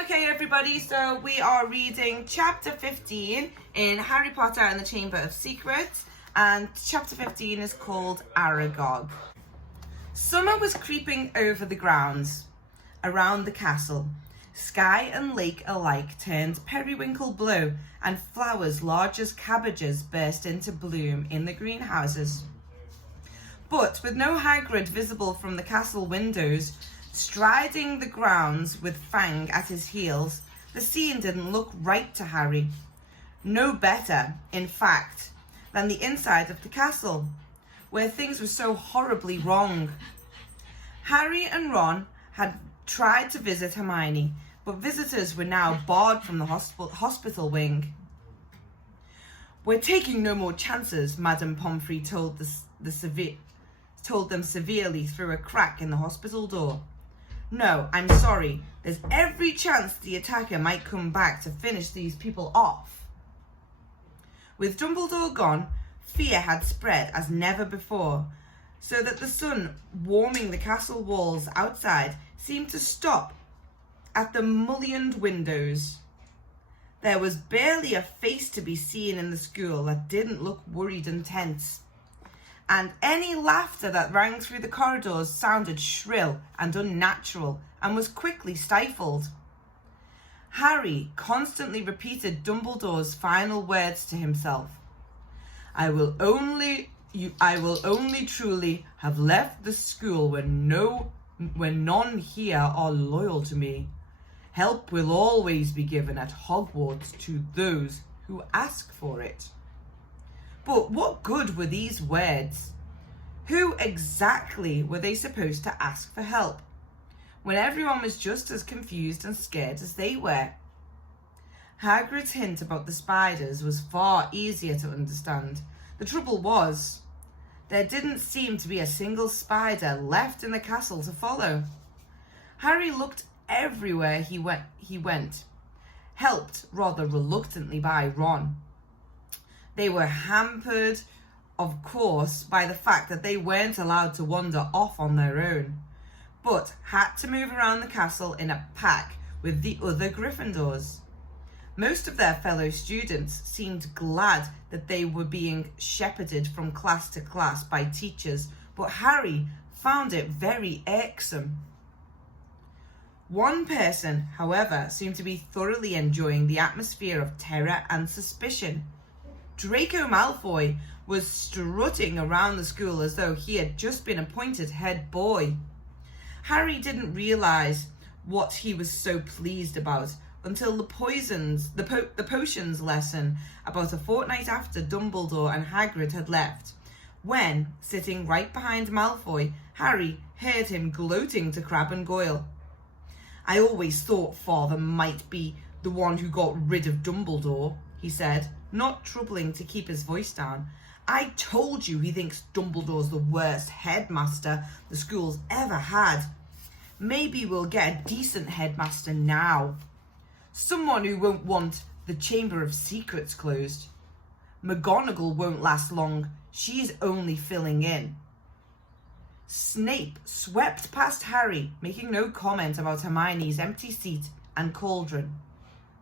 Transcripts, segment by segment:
Okay, everybody, so we are reading chapter 15 in Harry Potter and the Chamber of Secrets, and chapter 15 is called Aragog. Summer was creeping over the grounds around the castle. Sky and lake alike turned periwinkle blue, and flowers large as cabbages burst into bloom in the greenhouses. But with no Hagrid visible from the castle windows, striding the grounds with Fang at his heels, the scene didn't look right to Harry. No better, in fact, than the inside of the castle, where things were so horribly wrong. Harry and Ron had tried to visit Hermione, but visitors were now barred from the hospital wing. "We're taking no more chances," Madame Pomfrey told them severely through a crack in the hospital door. "No, I'm sorry. There's every chance the attacker might come back to finish these people off." With Dumbledore gone, fear had spread as never before, so that the sun warming the castle walls outside seemed to stop at the mullioned windows. There was barely a face to be seen in the school that didn't look worried and tense, and any laughter that rang through the corridors sounded shrill and unnatural and was quickly stifled. Harry constantly repeated Dumbledore's final words to himself. I will only truly have left the school when none here are loyal to me. Help will always be given at Hogwarts to those who ask for it." But what good were these words? Who exactly were they supposed to ask for help, when everyone was just as confused and scared as they were? Hagrid's hint about the spiders was far easier to understand. The trouble was, there didn't seem to be a single spider left in the castle to follow. Harry looked everywhere he went, helped rather reluctantly by Ron. They were hampered, of course, by the fact that they weren't allowed to wander off on their own, but had to move around the castle in a pack with the other Gryffindors. Most of their fellow students seemed glad that they were being shepherded from class to class by teachers, but Harry found it very irksome. One person, however, seemed to be thoroughly enjoying the atmosphere of terror and suspicion. Draco Malfoy was strutting around the school as though he had just been appointed head boy. Harry didn't realise what he was so pleased about until the potions lesson about a fortnight after Dumbledore and Hagrid had left, when, sitting right behind Malfoy, Harry heard him gloating to Crabbe and Goyle. "I always thought Father might be the one who got rid of Dumbledore," he said, not troubling to keep his voice down. "I told you he thinks Dumbledore's the worst headmaster the school's ever had. Maybe we'll get a decent headmaster now. Someone who won't want the Chamber of Secrets closed. McGonagall won't last long. She's only filling in." Snape swept past Harry, making no comment about Hermione's empty seat and cauldron.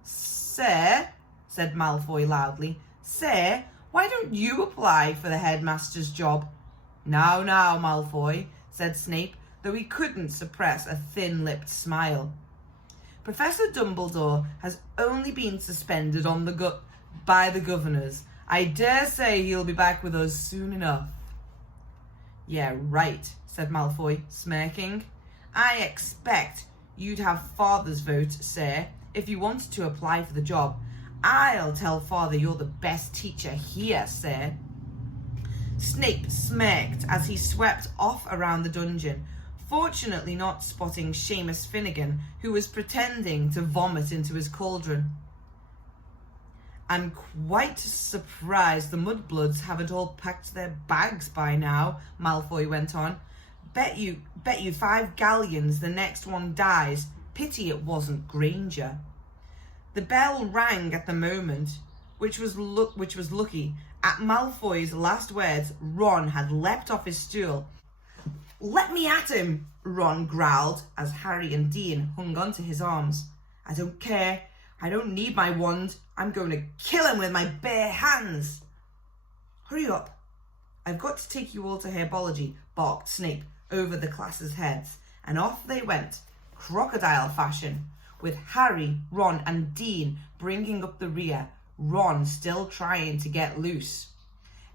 "Sir," said Malfoy loudly, "Sir, why don't you apply for the headmaster's job?" Now, Malfoy," said Snape, though he couldn't suppress a thin-lipped smile. "Professor Dumbledore has only been suspended by the governors. I dare say he'll be back with us soon enough." "Yeah, right," said Malfoy, smirking. "I expect you'd have Father's vote, sir, if you wanted to apply for the job. I'll tell Father you're the best teacher here, sir." Snape smirked as he swept off around the dungeon, fortunately not spotting Seamus Finnegan, who was pretending to vomit into his cauldron. "I'm quite surprised the Mudbloods haven't all packed their bags by now," Malfoy went on. Bet you 5 galleons the next one dies. Pity it wasn't Granger." The bell rang at the moment, which was lucky. At Malfoy's last words, Ron had leapt off his stool. "Let me at him," Ron growled as Harry and Dean hung onto his arms. I don't care. I don't need my wand. I'm going to kill him with my bare hands. Hurry up. I've got to take you all to herbology, barked Snape over the class's heads, and off they went, crocodile fashion, with Harry, Ron and Dean bringing up the rear, Ron still trying to get loose.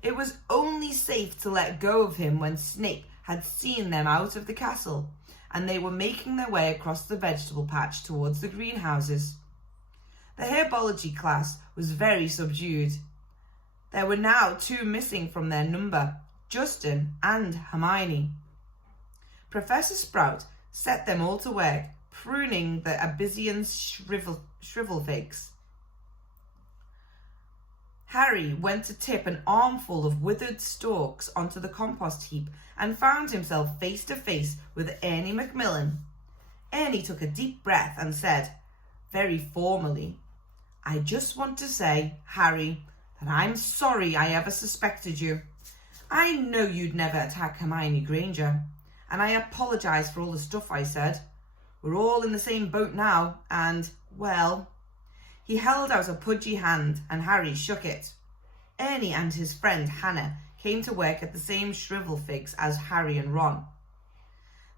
It was only safe to let go of him when Snape had seen them out of the castle, and they were making their way across the vegetable patch towards the greenhouses. The herbology class was very subdued. There were now 2 missing from their number, Justin and Hermione. Professor Sprout set them all to work, pruning the Abyssinian shrivel figs. Harry went to tip an armful of withered stalks onto the compost heap and found himself face to face with Ernie Macmillan. Ernie took a deep breath and said, very formally, I just want to say, Harry, that I'm sorry I ever suspected you. I know you'd never attack Hermione Granger, and I apologise for all the stuff I said. We're all in the same boat now, and, well... He held out a pudgy hand, and Harry shook it. Ernie and his friend Hannah came to work at the same shrivel figs as Harry and Ron.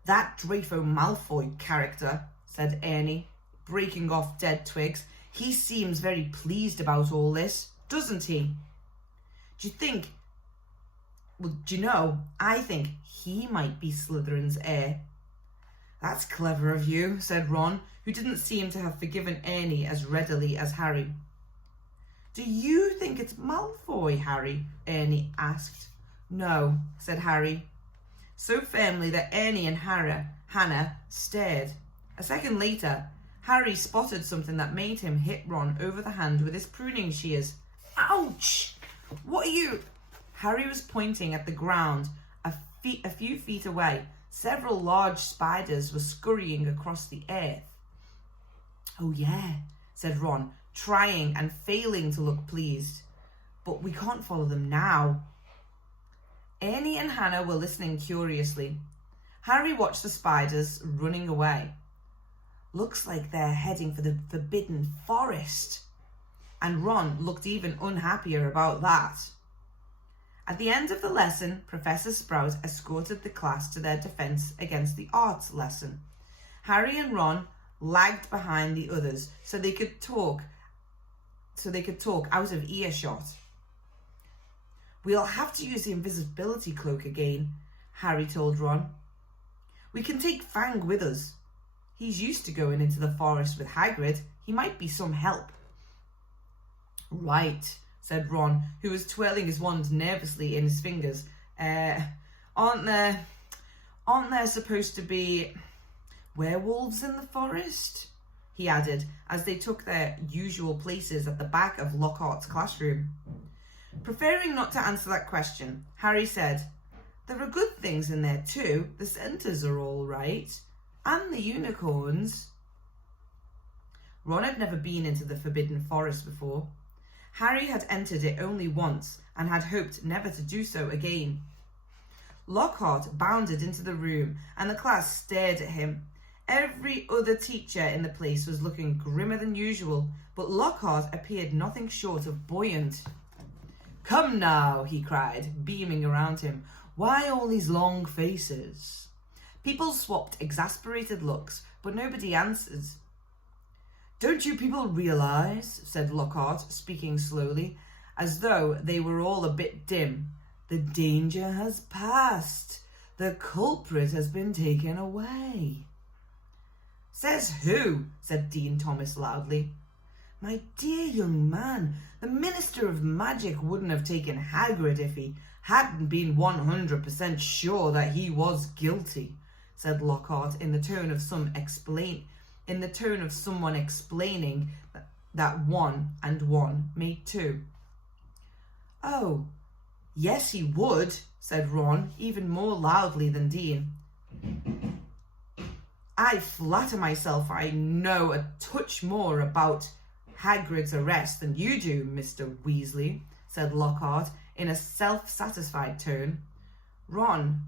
That Draco Malfoy character, said Ernie, breaking off dead twigs. He seems very pleased about all this, doesn't he? Do you think... Well, do you know, I think he might be Slytherin's heir. That's clever of you, said Ron, who didn't seem to have forgiven Ernie as readily as Harry. Do you think it's Malfoy, Harry? Ernie asked. No, said Harry, so firmly that Ernie and Hannah stared. A second later, Harry spotted something that made him hit Ron over the hand with his pruning shears. Ouch! What are you... Harry was pointing at the ground a few feet away. Several large spiders were scurrying across the earth. Oh yeah, said Ron, trying and failing to look pleased. But we can't follow them now. Ernie and Hannah were listening curiously. Harry watched the spiders running away. Looks like they're heading for the Forbidden Forest. And Ron looked even unhappier about that. At the end of the lesson, Professor Sprout escorted the class to their defence against the arts lesson. Harry and Ron lagged behind the others so they could talk out of earshot. We'll have to use the invisibility cloak again, Harry told Ron. We can take Fang with us. He's used to going into the forest with Hagrid. He might be some help. Right, said Ron, who was twirling his wand nervously in his fingers. Aren't there supposed to be werewolves in the forest? He added, as they took their usual places at the back of Lockhart's classroom. Preferring not to answer that question, Harry said, there are good things in there too. The centaurs are all right. And the unicorns. Ron had never been into the Forbidden Forest before. Harry had entered it only once and had hoped never to do so again. Lockhart bounded into the room and the class stared at him. Every other teacher in the place was looking grimmer than usual, but Lockhart appeared nothing short of buoyant. Come now, he cried, beaming around him. Why all these long faces? People swapped exasperated looks, but nobody answered. Don't you people realise, said Lockhart, speaking slowly, as though they were all a bit dim, the danger has passed. The culprit has been taken away. Says who? Said Dean Thomas loudly. My dear young man, the Minister of Magic wouldn't have taken Hagrid if he hadn't been 100% sure that he was guilty, said Lockhart in the tone of someone explaining that 1 and 1 made 2. Oh, yes he would, said Ron, even more loudly than Dean. I flatter myself I know a touch more about Hagrid's arrest than you do, Mr. Weasley, said Lockhart in a self-satisfied tone. Ron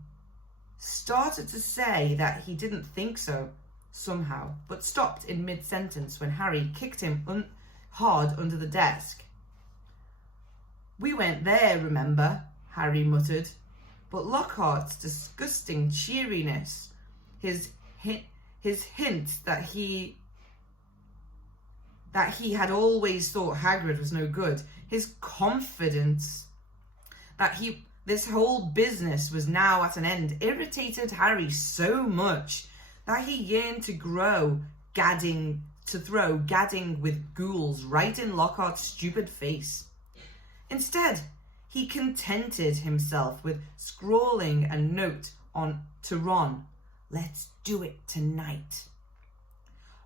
started to say that he didn't think so, somehow, but stopped in mid-sentence when Harry kicked him hard under the desk. "We went there, remember?" Harry muttered. But Lockhart's disgusting cheeriness, his hint that he had always thought Hagrid was no good, his confidence that this whole business was now at an end, irritated Harry so much that he yearned to throw gadding with ghouls right in Lockhart's stupid face. Instead, he contented himself with scrawling a note to Ron. "Let's do it tonight."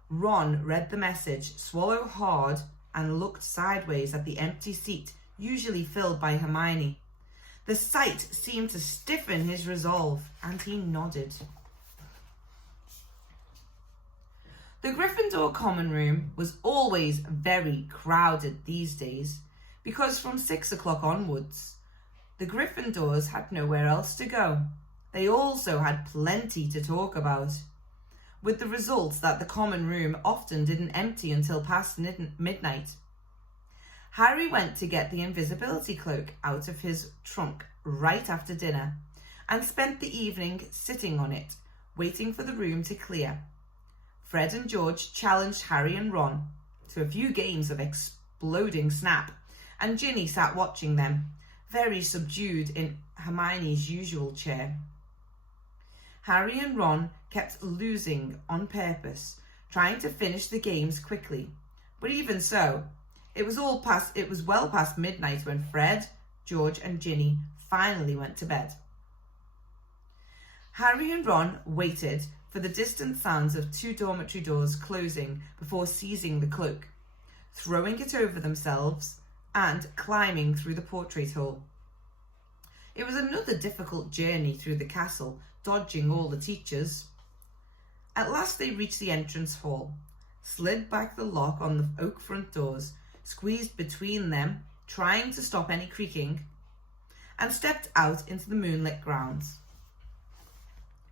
Ron read the message, swallowed hard, and looked sideways at the empty seat usually filled by Hermione. The sight seemed to stiffen his resolve, and he nodded. The Gryffindor common room was always very crowded these days, because from 6 o'clock onwards, the Gryffindors had nowhere else to go. They also had plenty to talk about, with the results that the common room often didn't empty until past midnight. Harry went to get the invisibility cloak out of his trunk right after dinner and spent the evening sitting on it, waiting for the room to clear. Fred and George challenged Harry and Ron to a few games of exploding snap, and Ginny sat watching them, very subdued in Hermione's usual chair. Harry and Ron kept losing on purpose, trying to finish the games quickly. But even so, it was well past midnight when Fred, George and Ginny finally went to bed. Harry and Ron waited for the distant sounds of 2 dormitory doors closing before seizing the cloak, throwing it over themselves and climbing through the portrait hall. It was another difficult journey through the castle, dodging all the teachers. At last they reached the entrance hall, slid back the lock on the oak front doors, squeezed between them, trying to stop any creaking, and stepped out into the moonlit grounds.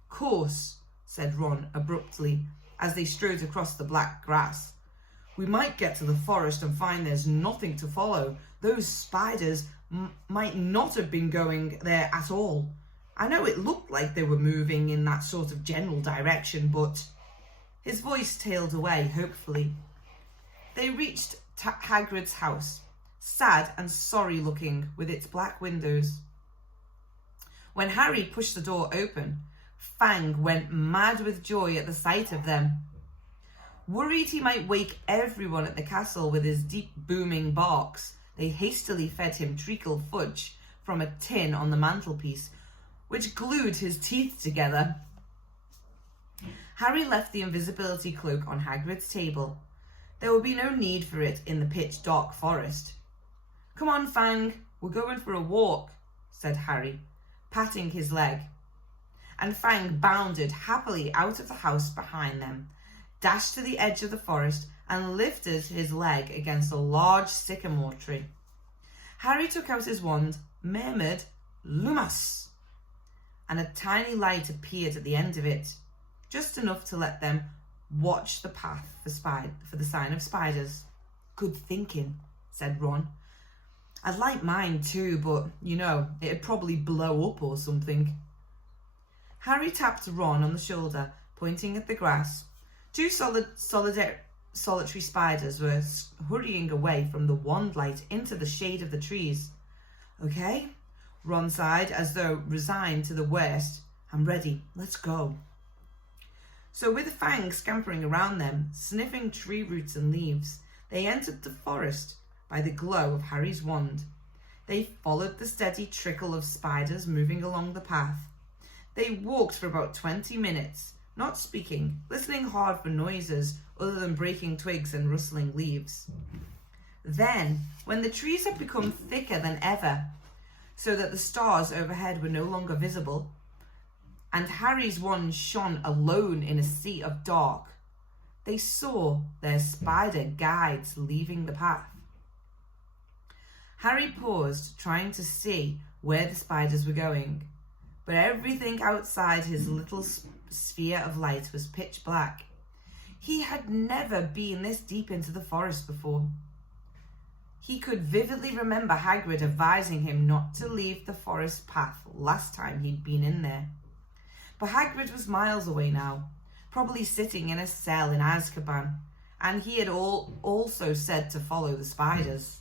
"Course," said Ron abruptly as they strode across the black grass. "We might get to the forest and find there's nothing to follow. Those spiders might not have been going there at all. I know it looked like they were moving in that sort of general direction, but..." His voice tailed away hopefully. They reached Hagrid's house, sad and sorry looking with its black windows. When Harry pushed the door open, Fang went mad with joy at the sight of them. Worried he might wake everyone at the castle with his deep booming barks, they hastily fed him treacle fudge from a tin on the mantelpiece, which glued his teeth together. Harry left the invisibility cloak on Hagrid's table. There would be no need for it in the pitch-dark forest. "Come on, Fang, we're going for a walk," said Harry, patting his leg. And Fang bounded happily out of the house behind them, dashed to the edge of the forest, and lifted his leg against a large sycamore tree. Harry took out his wand, murmured, "Lumos," and a tiny light appeared at the end of it, just enough to let them watch the path for the sign of spiders. "Good thinking," said Ron. "I'd like mine too, but, it'd probably blow up or something." Harry tapped Ron on the shoulder, pointing at the grass. 2 solitary spiders were hurrying away from the wand light into the shade of the trees. "Okay," Ron sighed, as though resigned to the worst. "I'm ready. Let's go." So with Fang scampering around them, sniffing tree roots and leaves, they entered the forest by the glow of Harry's wand. They followed the steady trickle of spiders moving along the path. They walked for about 20 minutes, not speaking, listening hard for noises other than breaking twigs and rustling leaves. Then, when the trees had become thicker than ever, so that the stars overhead were no longer visible, and Harry's wand shone alone in a sea of dark, they saw their spider guides leaving the path. Harry paused, trying to see where the spiders were going, but everything outside his little sphere of light was pitch black. He had never been this deep into the forest before. He could vividly remember Hagrid advising him not to leave the forest path last time he'd been in there. But Hagrid was miles away now, probably sitting in a cell in Azkaban, and he had also said to follow the spiders.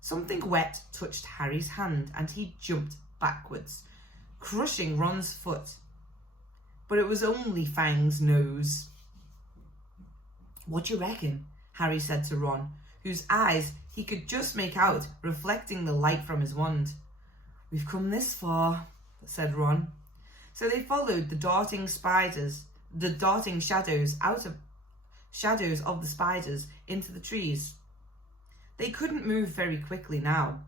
Something wet touched Harry's hand and he jumped backwards, crushing Ron's foot. But it was only Fang's nose. "What do you reckon?" Harry said to Ron, whose eyes he could just make out reflecting the light from his wand. "We've come this far," said Ron. So they followed the darting shadows of the spiders into the trees. They couldn't move very quickly now.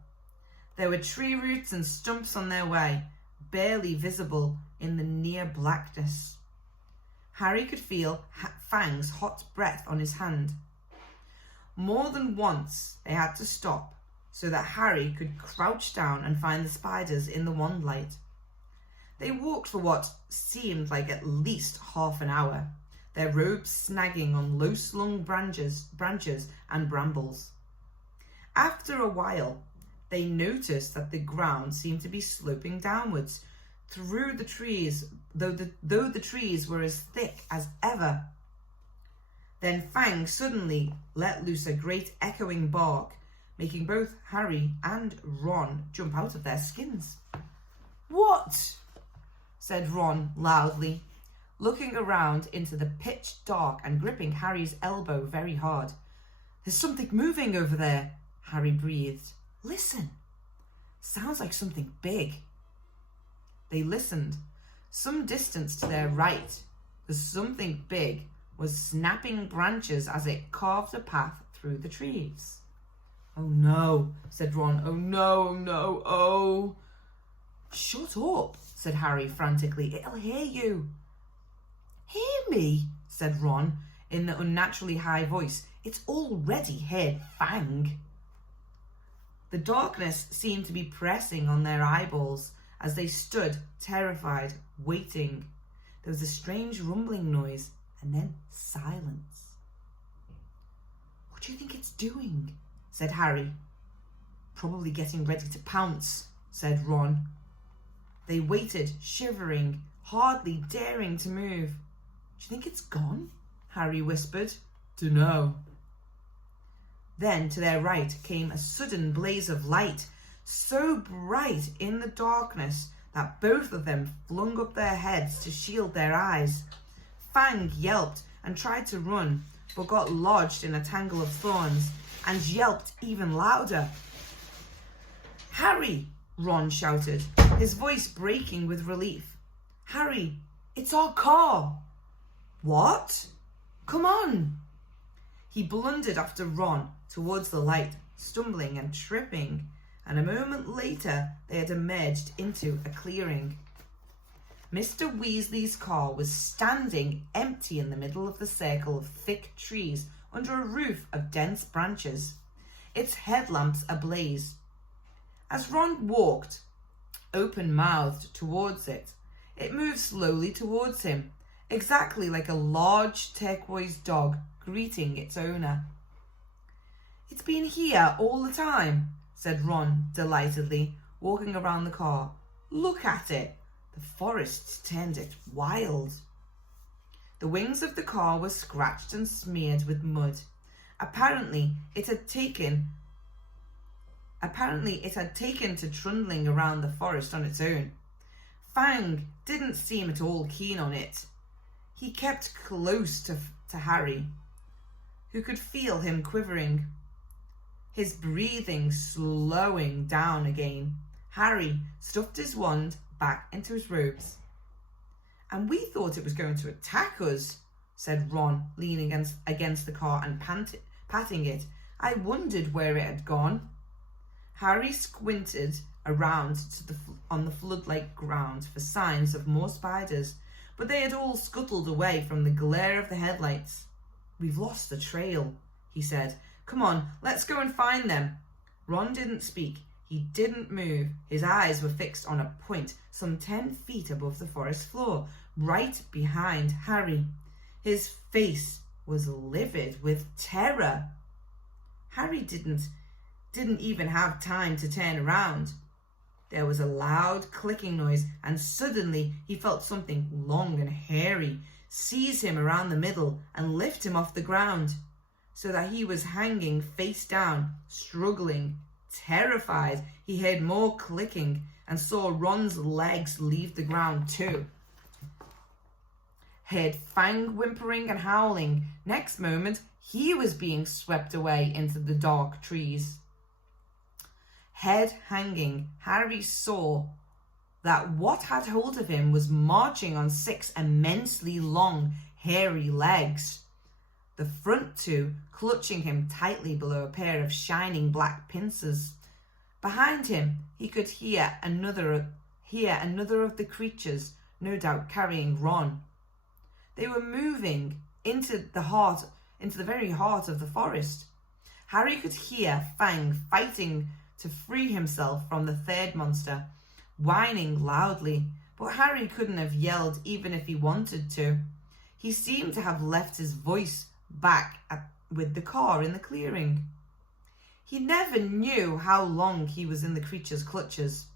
There were tree roots and stumps on their way, barely visible in the near blackness. Harry could feel Fang's hot breath on his hand. More than once they had to stop so that Harry could crouch down and find the spiders in the wand light. They walked for what seemed like at least half an hour, their robes snagging on low-slung branches and brambles. After a while, they noticed that the ground seemed to be sloping downwards through the trees, though the trees were as thick as ever. Then Fang suddenly let loose a great echoing bark, making both Harry and Ron jump out of their skins. "What?" said Ron loudly, looking around into the pitch dark and gripping Harry's elbow very hard. "There's something moving over there," Harry breathed. "Listen. Sounds like something big." They listened. Some distance to their right, the something big was snapping branches as it carved a path through the trees. "Oh no," said Ron. "Oh no, oh no, oh." "Shut up," said Harry frantically. "It'll hear you." "Hear me?" said Ron in the unnaturally high voice. "It's already heard Fang." The darkness seemed to be pressing on their eyeballs as they stood, terrified, waiting. There was a strange rumbling noise, and then silence. "What do you think it's doing?" said Harry. "Probably getting ready to pounce," said Ron. They waited, shivering, hardly daring to move. "Do you think it's gone?" Harry whispered. "Dunno." Then to their right came a sudden blaze of light, so bright in the darkness that both of them flung up their heads to shield their eyes. Fang yelped and tried to run, but got lodged in a tangle of thorns and yelped even louder. "Harry!" Ron shouted, his voice breaking with relief. "Harry, it's our car!" "What? Come on!" He blundered after Ron towards the light, stumbling and tripping, and a moment later they had emerged into a clearing. Mr. Weasley's car was standing empty in the middle of the circle of thick trees under a roof of dense branches, its headlamps ablaze. As Ron walked, open-mouthed, towards it, it moved slowly towards him, exactly like a large turquoise dog greeting its owner. "It's been here all the time," said Ron delightedly, walking around the car. "Look at it. The forest's turned it wild." The wings of the car were scratched and smeared with mud. Apparently it had taken to trundling around the forest on its own. Fang didn't seem at all keen on it. He kept close to Harry, who could feel him quivering, his breathing slowing down again. Harry stuffed his wand back into his robes. "And we thought it was going to attack us," said Ron, leaning against the car and patting it. "I wondered where it had gone." Harry squinted around on the flood-like ground for signs of more spiders, but they had all scuttled away from the glare of the headlights. "We've lost the trail," he said. "Come on, let's go and find them." Ron didn't speak. He didn't move. His eyes were fixed on a point some 10 feet above the forest floor, right behind Harry. His face was livid with terror. Harry didn't even have time to turn around. There was a loud clicking noise, and suddenly he felt something long and hairy seize him around the middle and lift him off the ground, so that he was hanging face down, struggling. Terrified, he heard more clicking and saw Ron's legs leave the ground too. Heard Fang whimpering and howling. Next moment, he was being swept away into the dark trees. Head hanging, Harry saw that what had hold of him was marching on 6 immensely long, hairy legs. The front 2 clutching him tightly below a pair of shining black pincers. Behind him, he could hear another of the creatures, no doubt carrying Ron. They were moving into the very heart of the forest. Harry could hear Fang fighting to free himself from the third monster, whining loudly, but Harry couldn't have yelled even if he wanted to. He seemed to have left his voice back with the car in the clearing. He never knew how long he was in the creature's clutches.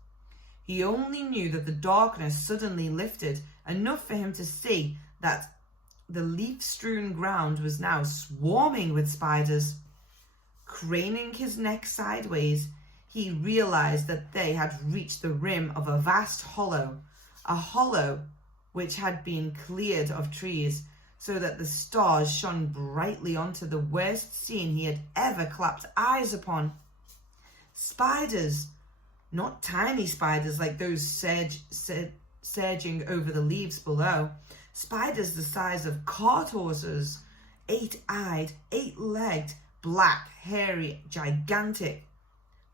He only knew that the darkness suddenly lifted enough for him to see that the leaf-strewn ground was now swarming with spiders. Craning his neck sideways, he realized that they had reached the rim of a vast hollow, a hollow which had been cleared of trees so that the stars shone brightly onto the worst scene he had ever clapped eyes upon. Spiders, not tiny spiders like those surging over the leaves below, spiders the size of cart horses, 8-eyed, 8-legged, black, hairy, gigantic.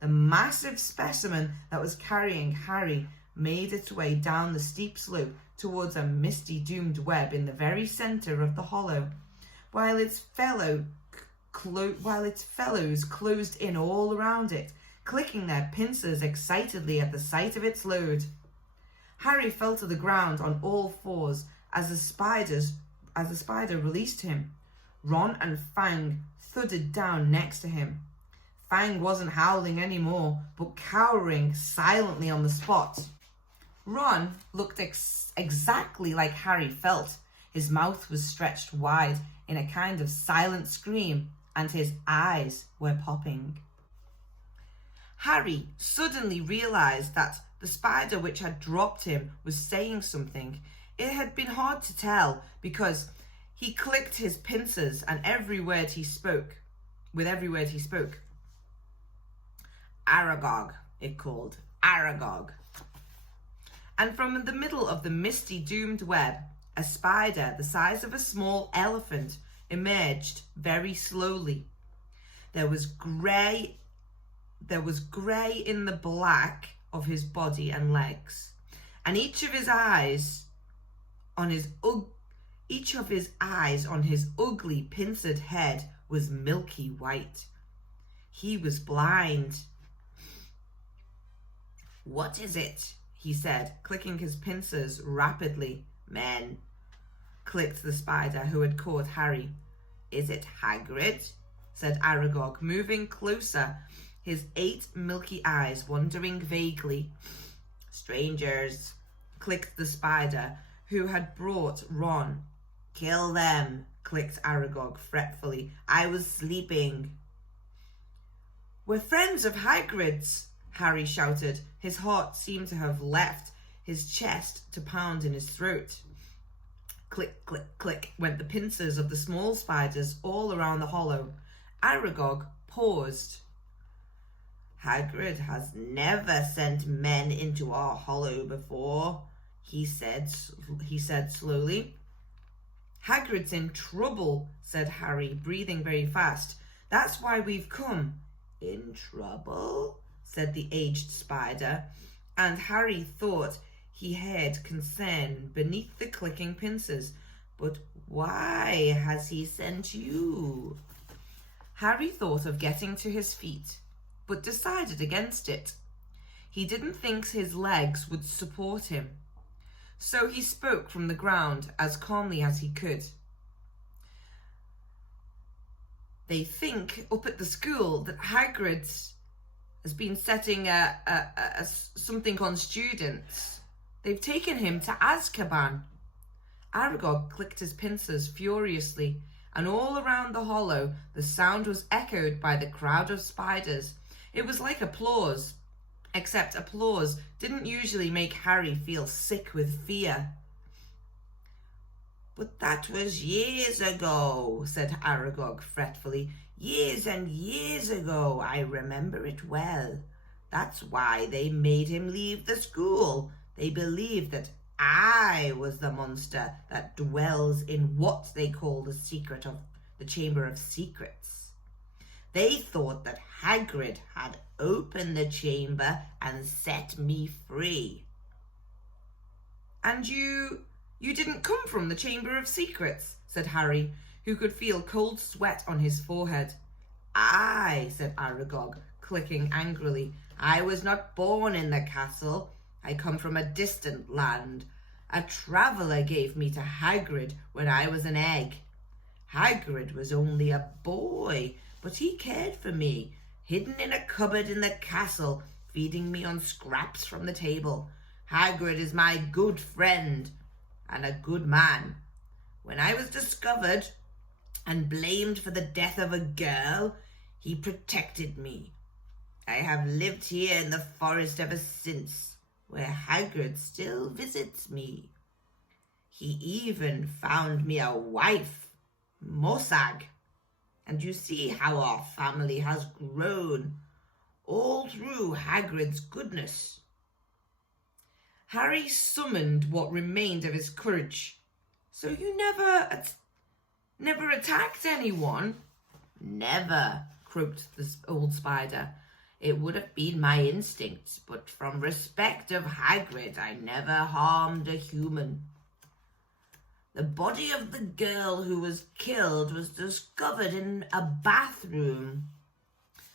The massive specimen that was carrying Harry made its way down the steep slope towards a misty doomed web in the very centre of the hollow, while its fellows closed in all around it, clicking their pincers excitedly at the sight of its load. Harry fell to the ground on all fours as the spider released him. Ron and Fang thudded down next to him. Fang wasn't howling anymore, but cowering silently on the spot. Ron looked exactly like Harry felt. His mouth was stretched wide in a kind of silent scream, and his eyes were popping. Harry suddenly realized that the spider which had dropped him was saying something. It had been hard to tell because he clicked his pincers and with every word he spoke. Aragog, it called. Aragog. And from the middle of the misty doomed web, a spider the size of a small elephant emerged very slowly. There was grey in the black of his body and legs, and each of his eyes on his ugly pincered head was milky white. He was blind. "What is it?" he said, clicking his pincers rapidly. "Men," clicked the spider who had caught Harry. "Is it Hagrid?" said Aragog, moving closer, his 8 milky eyes wandering vaguely. "Strangers," clicked the spider who had brought Ron. "Kill them," clicked Aragog fretfully. "I was sleeping." "We're friends of Hagrid's," Harry shouted. His heart seemed to have left his chest to pound in his throat. Click, click, click went the pincers of the small spiders all around the hollow. Aragog paused. "Hagrid has never sent men into our hollow before," he said slowly. "Hagrid's in trouble," said Harry, breathing very fast. "That's why we've come." "In trouble?" said the aged spider, and Harry thought he heard concern beneath the clicking pincers. "But why has he sent you?" Harry thought of getting to his feet, but decided against it. He didn't think his legs would support him, so he spoke from the ground as calmly as he could. They think up at the school that Hagrid has been setting something on students. They've taken him to Azkaban. Aragog clicked his pincers furiously, and all around the hollow the sound was echoed by the crowd of spiders. It was like applause, except applause didn't usually make Harry feel sick with fear. "But that was years ago," said Aragog fretfully. "Years and years ago. I remember it well. That's why they made him leave the school. They believed that I was the monster that dwells in what they call the secret of the Chamber of Secrets. They thought that Hagrid had opened the chamber and set me free." "And you didn't come from the Chamber of Secrets," said Harry, who could feel cold sweat on his forehead. "Aye," said Aragog, clicking angrily. "I was not born in the castle. I come from a distant land. A traveller gave me to Hagrid when I was an egg. Hagrid was only a boy, but he cared for me, hidden in a cupboard in the castle, feeding me on scraps from the table. Hagrid is my good friend and a good man. When I was discovered and blamed for the death of a girl, he protected me. I have lived here in the forest ever since, where Hagrid still visits me. He even found me a wife, Morsag. And you see how our family has grown, all through Hagrid's goodness." Harry summoned what remained of his courage. "So you never attacked anyone?" "Never," croaked the old spider. "It would have been my instinct, but from respect of Hagrid, I never harmed a human. The body of the girl who was killed was discovered in a bathroom.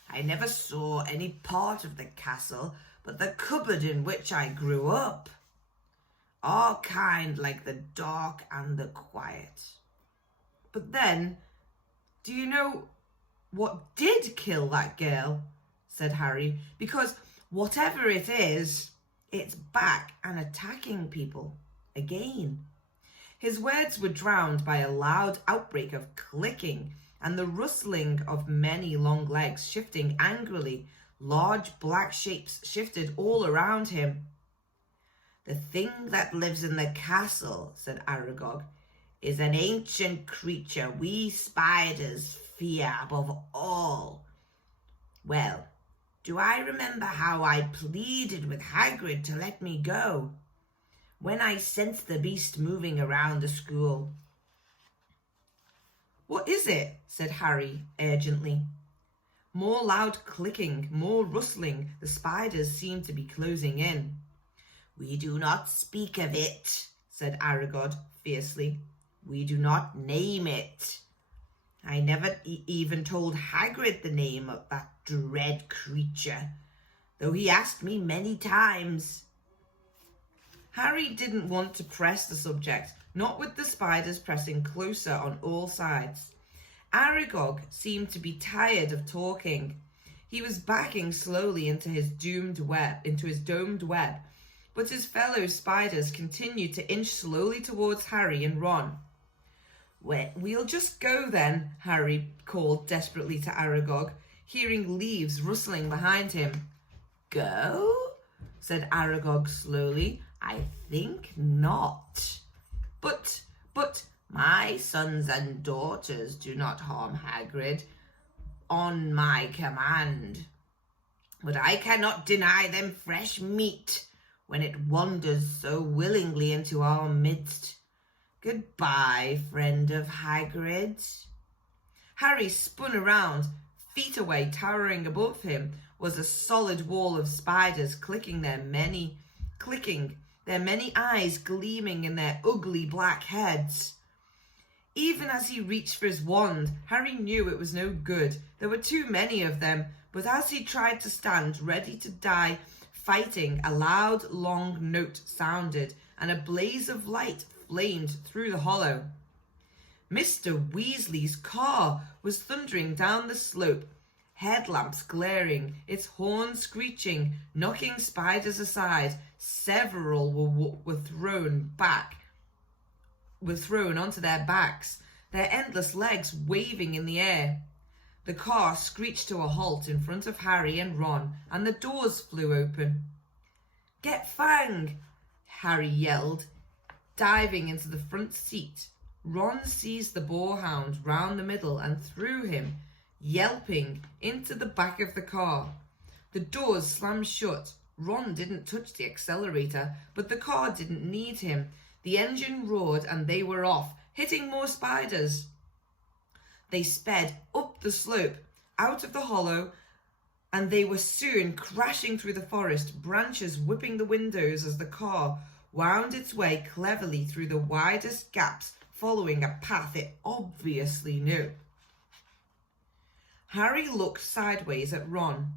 I never saw any part of the castle but the cupboard in which I grew up. Our kind like the dark and the quiet." "But then, do you know what did kill that girl?" said Harry. "Because whatever it is, it's back and attacking people again." His words were drowned by a loud outbreak of clicking and the rustling of many long legs shifting angrily. Large black shapes shifted all around him. "The thing that lives in the castle," said Aragog, "is an ancient creature we spiders fear above all. Well, do I remember how I pleaded with Hagrid to let me go when I sensed the beast moving around the school?" "What is it?" said Harry urgently. More loud clicking, more rustling. The spiders seemed to be closing in. "We do not speak of it," said Aragog fiercely. "We do not name it. I never even told Hagrid the name of that dread creature, though he asked me many times." Harry didn't want to press the subject, not with the spiders pressing closer on all sides. Aragog seemed to be tired of talking. He was backing slowly into his domed web, but his fellow spiders continued to inch slowly towards Harry and Ron. "We'll just go then," Harry called desperately to Aragog, hearing leaves rustling behind him. "Go?" said Aragog slowly. "I think not. But, my sons and daughters do not harm Hagrid on my command. But I cannot deny them fresh meat when it wanders so willingly into our midst. Goodbye, friend of Hagrid." Harry spun around. Feet away, towering above him, was a solid wall of spiders clicking, their many eyes gleaming in their ugly black heads. Even as he reached for his wand, Harry knew it was no good. There were too many of them, but as he tried to stand ready to die fighting, a loud, long note sounded, and a blaze of light flamed through the hollow. Mr. Weasley's car was thundering down the slope, headlamps glaring, its horn screeching, knocking spiders aside. Several were thrown onto their backs, their endless legs waving in the air. The car screeched to a halt in front of Harry and Ron, and the doors flew open. "Get Fang!" Harry yelled, diving into the front seat. Ron seized the boarhound round the middle and threw him, yelping, into the back of the car. The doors slammed shut. Ron didn't touch the accelerator, but the car didn't need him. The engine roared and they were off, hitting more spiders. They sped up the slope, out of the hollow, and they were soon crashing through the forest, branches whipping the windows as the car wound its way cleverly through the widest gaps, following a path it obviously knew. Harry looked sideways at Ron.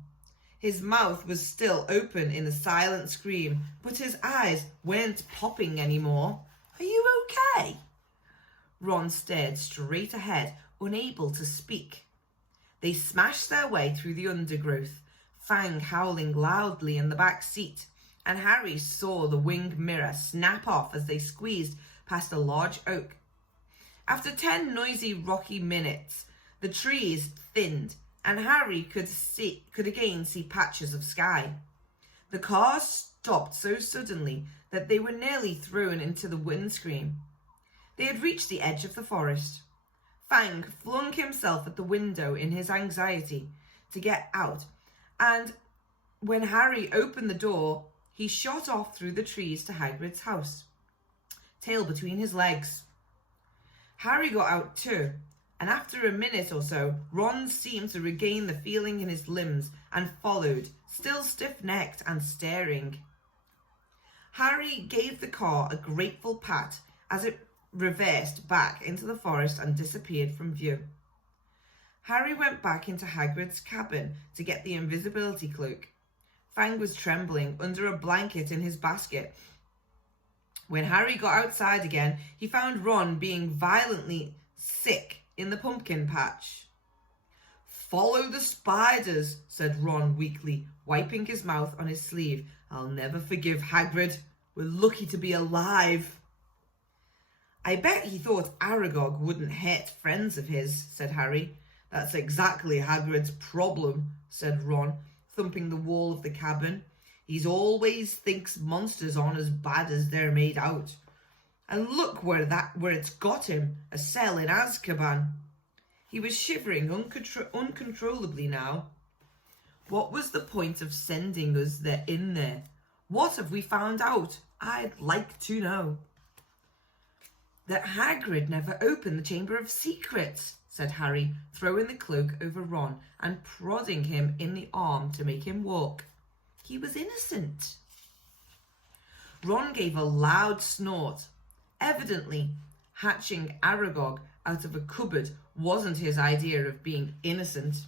His mouth was still open in a silent scream, but his eyes weren't popping anymore. "Are you okay?" Ron stared straight ahead, unable to speak. They smashed their way through the undergrowth, Fang howling loudly in the back seat, and Harry saw the wing mirror snap off as they squeezed past a large oak. After 10 noisy, rocky minutes, the trees thinned, and Harry could again see patches of sky. The car stopped so suddenly that they were nearly thrown into the windscreen. They had reached the edge of the forest. Fang flung himself at the window in his anxiety to get out, and when Harry opened the door, he shot off through the trees to Hagrid's house, tail between his legs. Harry got out too, and after a minute or so, Ron seemed to regain the feeling in his limbs and followed, still stiff-necked and staring. Harry gave the car a grateful pat as it reversed back into the forest and disappeared from view. Harry went back into Hagrid's cabin to get the invisibility cloak. Fang was trembling under a blanket in his basket. When Harry got outside again, he found Ron being violently sick in the pumpkin patch. "Follow the spiders," said Ron weakly, wiping his mouth on his sleeve. "I'll never forgive Hagrid. We're lucky to be alive." "I bet he thought Aragog wouldn't hurt friends of his," said Harry. "That's exactly Hagrid's problem," said Ron, thumping the wall of the cabin. "He's always thinks monsters aren't as bad as they're made out. And look where it's got him, a cell in Azkaban." He was shivering uncontrollably now. "What was the point of sending us in there? What have we found out? I'd like to know." "That Hagrid never opened the Chamber of Secrets," said Harry, throwing the cloak over Ron and prodding him in the arm to make him walk. "He was innocent." Ron gave a loud snort. Evidently, hatching Aragog out of a cupboard wasn't his idea of being innocent.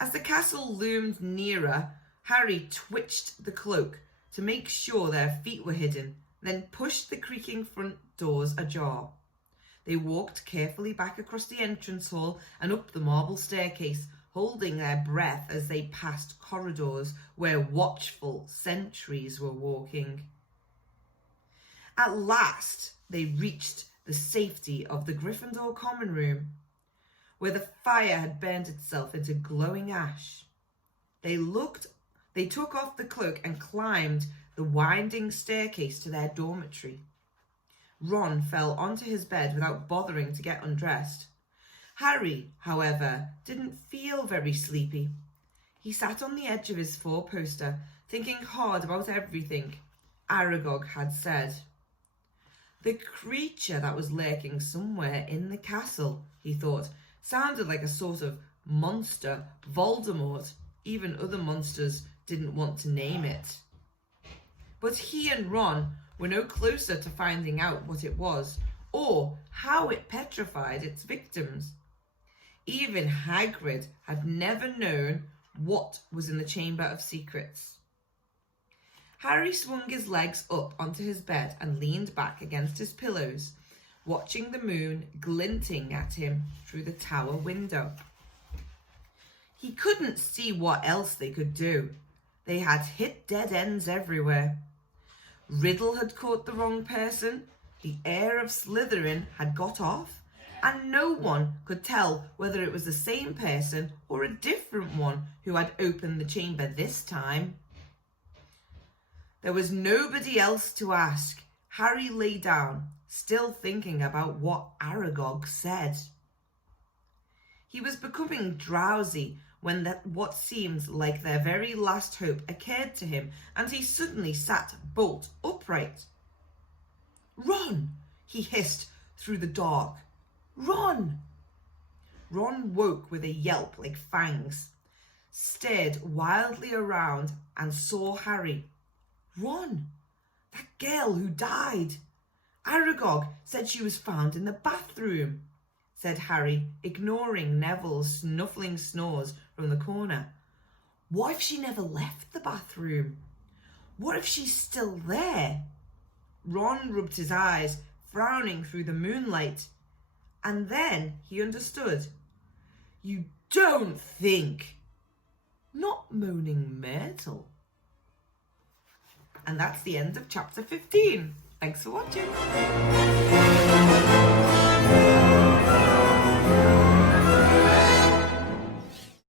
As the castle loomed nearer, Harry twitched the cloak to make sure their feet were hidden, then pushed the creaking front doors ajar. They walked carefully back across the entrance hall and up the marble staircase, holding their breath as they passed corridors where watchful sentries were walking. At last, they reached the safety of the Gryffindor common room, where the fire had burned itself into glowing ash. They took off the cloak and climbed the winding staircase to their dormitory. Ron fell onto his bed without bothering to get undressed. Harry, however, didn't feel very sleepy. He sat on the edge of his four-poster, thinking hard about everything Aragog had said. The creature that was lurking somewhere in the castle, he thought, sounded like a sort of monster, Voldemort. Even other monsters didn't want to name it. But he and Ron were no closer to finding out what it was, or how it petrified its victims. Even Hagrid had never known what was in the Chamber of Secrets. Harry swung his legs up onto his bed and leaned back against his pillows. watching the moon glinting at him through the tower window. He couldn't see what else they could do. They had hit dead ends everywhere. Riddle had caught the wrong person, the heir of Slytherin had got off, and no one could tell whether it was the same person or a different one who had opened the chamber this time. There was nobody else to ask. Harry lay down, still thinking about what Aragog said. He was becoming drowsy when what seemed like their very last hope occurred to him, and he suddenly sat bolt upright. "Ron!" he hissed through the dark. "Ron!" Ron woke with a yelp like fangs, stared wildly around and saw Harry. "Ron, that girl who died. Aragog said she was found in the bathroom," said Harry, ignoring Neville's snuffling snores from the corner. "What if she never left the bathroom? What if she's still there?" Ron rubbed his eyes, frowning through the moonlight. And then he understood. "You don't think?" "Not Moaning Myrtle." And that's the end of chapter 15. Thanks for watching.